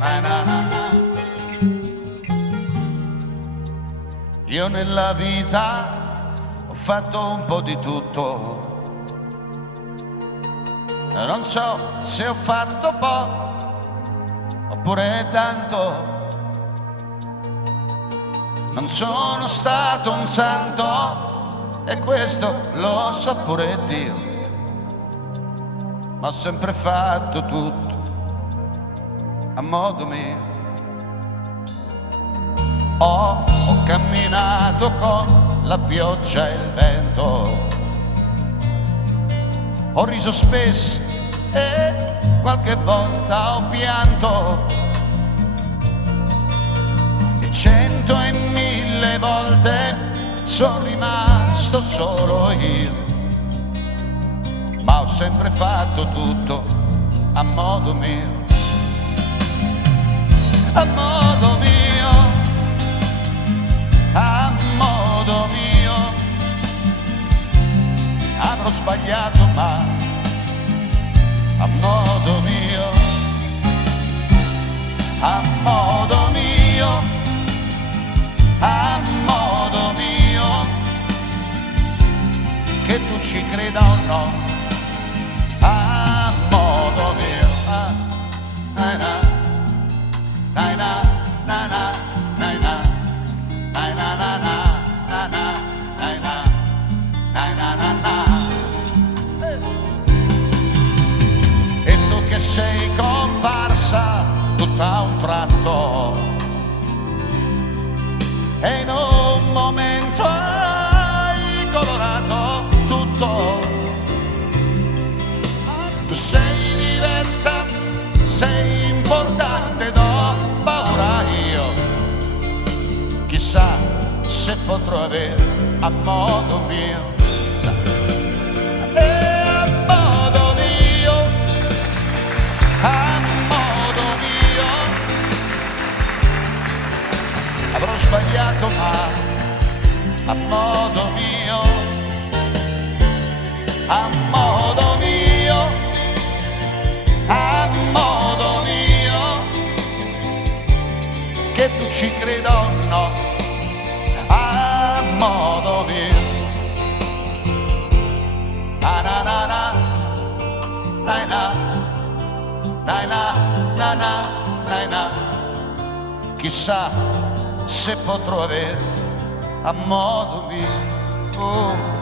na na na na. Io nella vita ho fatto un po' di tutto, non so se ho fatto poco oppure tanto. Non sono stato un santo e questo lo sa pure Dio, ma ho sempre fatto tutto a modo mio. Ho camminato con la pioggia e il vento, ho riso spesso e qualche volta ho pianto, e 100 e 1000 volte sono rimasto solo io, ma ho sempre fatto tutto a modo mio, a modo mio, a modo mio. Avrò sbagliato ma a modo mio, a modo mio, a modo mio, che tu ci creda o no, a modo mio. Na na na na na na na na na na na na na. E tu che sei comparsa tutta un tratto e in un momento hai colorato tutto. Tu sei diversa, sei importante, ho paura io, chissà se potrò avere a modo mio, e a modo mio, a modo mio. Avrò sbagliato ma a modo mio, a modo mio, a modo mio, che tu ci creda o no, a modo mio. Na na na na na na na na na na. Chissà se potrò avere a modo mio.